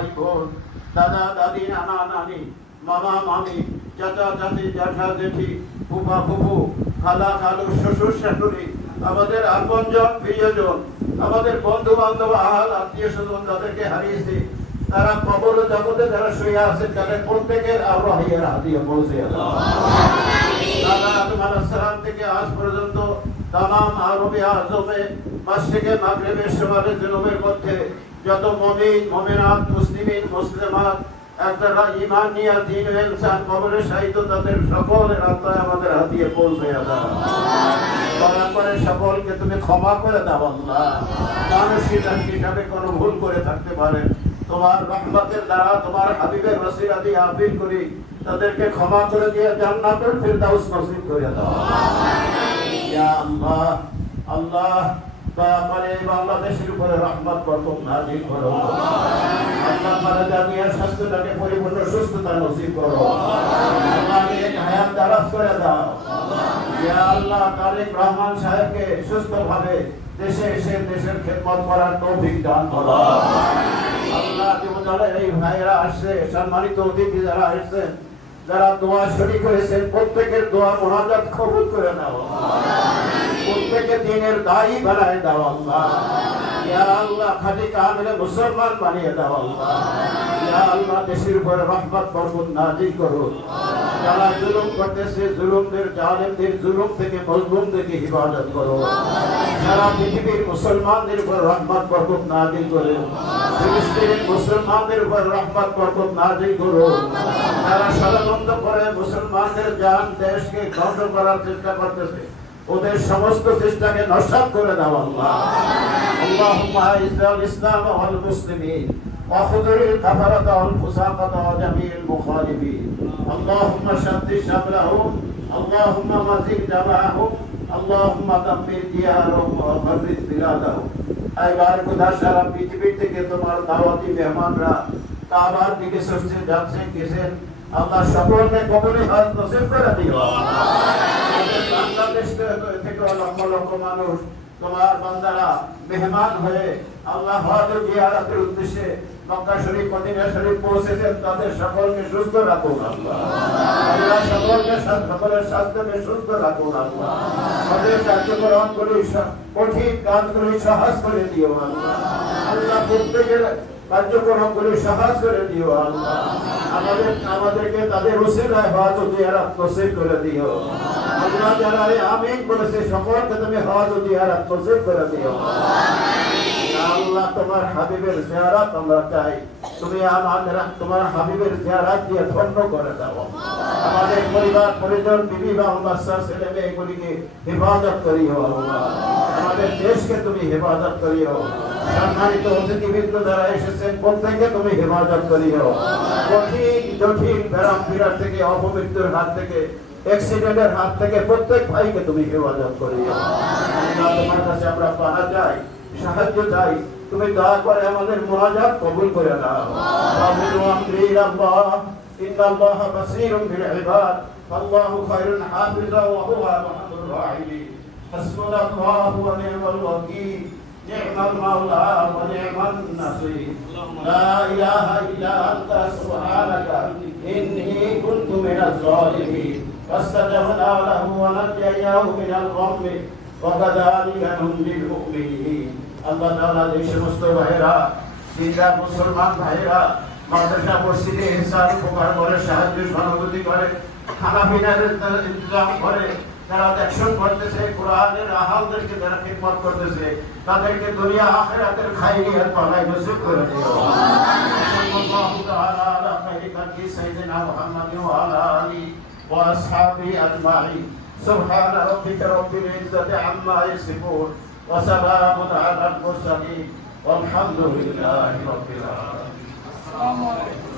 ভাই বোন, দাদা দাদি, নানা নানি, মামা মামি, চাচা চাচি, জ্যাঠা জেঠি, ফুফা ফুফু, খালা খালু, শ্বশুর শাশুড়ি, আমাদের আপনজন প্রিয়জন, আমাদের বন্ধু বান্ধব, আহাল আত্মীয় স্বজন যাদেরকে হারিয়েছি, তারা কবর জগতে যারা শুয়ে আছে তাদের প্রত্যেকের আল্লাহের হাদিয়া পৌঁছে দাও। দাদা আদম আলাইহিস সালাম থেকে আজ পর্যন্ত তামাম আরবে আজমে মাশরিকে মাগরিবের সমাজের জনমের মধ্যে যত মুমিন মুমিনাত মুসলিমিন মুসলিমাত একদারা ঈমান নিয়ে দ্বীন ও ইনসান কবরে শাহিদ তাদের সকলের আত্মায় আমাদের হাদিয়া পৌঁছে দাও। দয়া করে সকলকে তুমি ক্ষমা করে দাও আল্লাহ। মানুষের হিসাবে কোনো ভুল করে থাকতে পারে, তোমার রহমতের দ্বারা তোমার হাবিবের ওসিলা দিয়ে আপিল করি তাদেরকে ক্ষমা করে দিয়ে জান্নাতুল ফিরদাউস নসিব করে দাও। ইয়া আল্লাহ, আল্লাহ দয়া করে বাংলাদেশের উপরে রহমত বরকত নাযিল করো। আল্লাহ তাআলা দুনিয়ার স্বাস্থ্যটাকে পরিপূর্ণ সুস্থতা নসিব করো। আল্লাহ নেক হায়াত দারাজ করে দাও। ইয়া আল্লাহ তারেক রহমান সাহেবকে সুস্থভাবে দেশে এসে দেশের খেদমত করার তৌফিক দান করো। আল্লাহ জীবনের এই ভাইরা আসছে, সম্মানিত অতিথি যারা আসছেন, যারা দোয়া শরীক হয়েছেন, প্রত্যেকের দোয়া মুনাজাত কবুল করে নাও। প্রত্যেকে দিনের দায়ী বানায় দাও আল্লাহ। ইয়া আল্লাহ খাঁটি কামিলে মুসলমান বানিয়ে দাও আল্লাহ। ইয়া আল্লাহ দেশের উপরে রহমত বরকত নাযিল করো। যারা জুলুম করতেছে জুলুমদের জালেমদের জুলুম থেকে মজলুমদেরকে হিফাজত করো। সারা পৃথিবীর মুসলমানদের উপর রহমত বরকত নাযিল করো। ফিলিস্তিনের মুসলমানদের উপর রহমত বরকত নাযিল করো। যারা ষড়যন্ত্র করে মুসলমানদের জান দেশকে ধ্বংস করার চেষ্টা করতেছে, ওদের সমস্ত চেষ্টাকে নস্যাৎ করে দাও আল্লাহ। আল্লাহুম্মা আইজ্জাল ইসলাম ওয়াল মুসলিমিন ওয়া খুযুরিল কাফারাতা ওয়াল ফুসাকাতা ওয়া জামিল মুখালিফিন। আল্লাহুম্মা শাদ্দিদ শামলাহুম, আল্লাহুম্মা মাযিদ জামাআহুম, আল্লাহুম্মা দাম্মির দিয়ারহুম ওয়া ফাররিদ বিলাদাহুম। আইবার খোদা সারা পৃথিবী থেকে তোমার দাওয়াতি মেহমানরা কাবার দিকে সরছে যাচ্ছে গেছেন, আল্লাহ সকলকে কবুল হজ নসিব করে দিও। বাংলাদেশ থেকে লক্ষ লক্ষ মানুষ তোমার বান্দারা মেহমান হয়ে আল্লাহ হজ ও জিয়ারতের উদ্দেশ্যে মক্কা শরীফ মদিনা শরীফ পৌঁছেছেন, তাদের সকলকে সুস্থ রাখুন আল্লাহ। আল্লাহ সকলকে সকলের স্বাস্থ্যকে সুস্থ রাখুন আল্লাহ। আমাদের কার্যক্রমগুলি কঠিন কাজগুলি সহজ করে দিও আল্লাহ। আল্লাহ প্রত্যেকের কার্যক্রমগুলি সহজ করে দিও আল্লাহ। আমাদেরকে তাদের উসিলায় হজ ও জিয়ারত নসিব করে দিও আল্লাহ। যারা আমিন বলেছে সকলকে তুমি হজ ও জিয়ারত নসিব করে দিও আল্লাহ। তোমার হাবিবের জিয়ারত আমরা চাই, তুমি আমাদের তোমার হাবিবের জিয়ারত দিয়ে ধন্য করে দাও। আমাদের পরিবার পরিজন বিবি বা বাচ্চা ছেলে মেয়েগুলিকে হেফাজত করিও আল্লাহ। আমাদের দেশকে তুমি হেফাজত করিও। সম্মানিত অতিথিবৃন্দ যারা এসেছেন প্রত্যেককে তুমি হেফাজত করিও। কঠিন জটিল ব্যারাম পীড়ার থেকে, অপমৃত্যুর হাত থেকে, অ্যাক্সিডেন্টের হাত থেকে প্রত্যেক ভাইকে তুমি হেফাজত করিও আল্লাহ। তোমার কাছে আমরা পানা চাই, সাহায্য চাই, তুমি দয়া করে আমাদের মুনাজাত কবুল করে নাও। আমিরু আমরি আল্লাহ, ইন্নাল্লাহা বাসীরুম বিল ইবাদ, আল্লাহু খায়রুন হাফিজা ওয়া হুয়া আরহামুর রাহিমিন। হাসবুনাল্লাহু ওয়া নি'মাল ওয়াকিল, নি'মাল মাওলা ওয়া নি'মান নাসীর। লা ইলাহা ইল্লা আনতা সুবহানাকা ইন্নী কুনতু মিনাজ জালিমিন। ফাসতাজাবনা লাহু ওয়া নাজাইনাহু মিনাল গাম্মি ওয়া কাযালিকা নুনজিল মুমিনিন। আল্লাহ তাআলা এই সমস্ত ভাইরা, দিনদার মুসলমান ভাইরা মাদ্রাসা মসজিদে ইহসান উপকার করে, সাহায্য সহানুভূতি করে, খানা পিনার ইন্তজাম করে, যারা দেখশন করতেছে, কোরআনের আহালদেরকে যারা খিদমত করতেছে, তাদেরকে দুনিয়া আখিরাতের খায়রিয়াত বানায় নসিব করে দিও। সাল্লাল্লাহু তাআলা আলা খায়রি খালকি সাইয়্যিদিনা মুহাম্মাদিন ওয়া আলা আলিহি ওয়া আসহাবিহি আজমাইন। সুবহানা রাব্বিকা রাব্বিল ইজ্জাতি আম্মা ইয়াসিফুন ওয়া সালামুন আলাল মুরসালিন ওয়ালহামদুলিল্লাহি রাব্বিল আলামিন। আসসালামু আলাইকুম।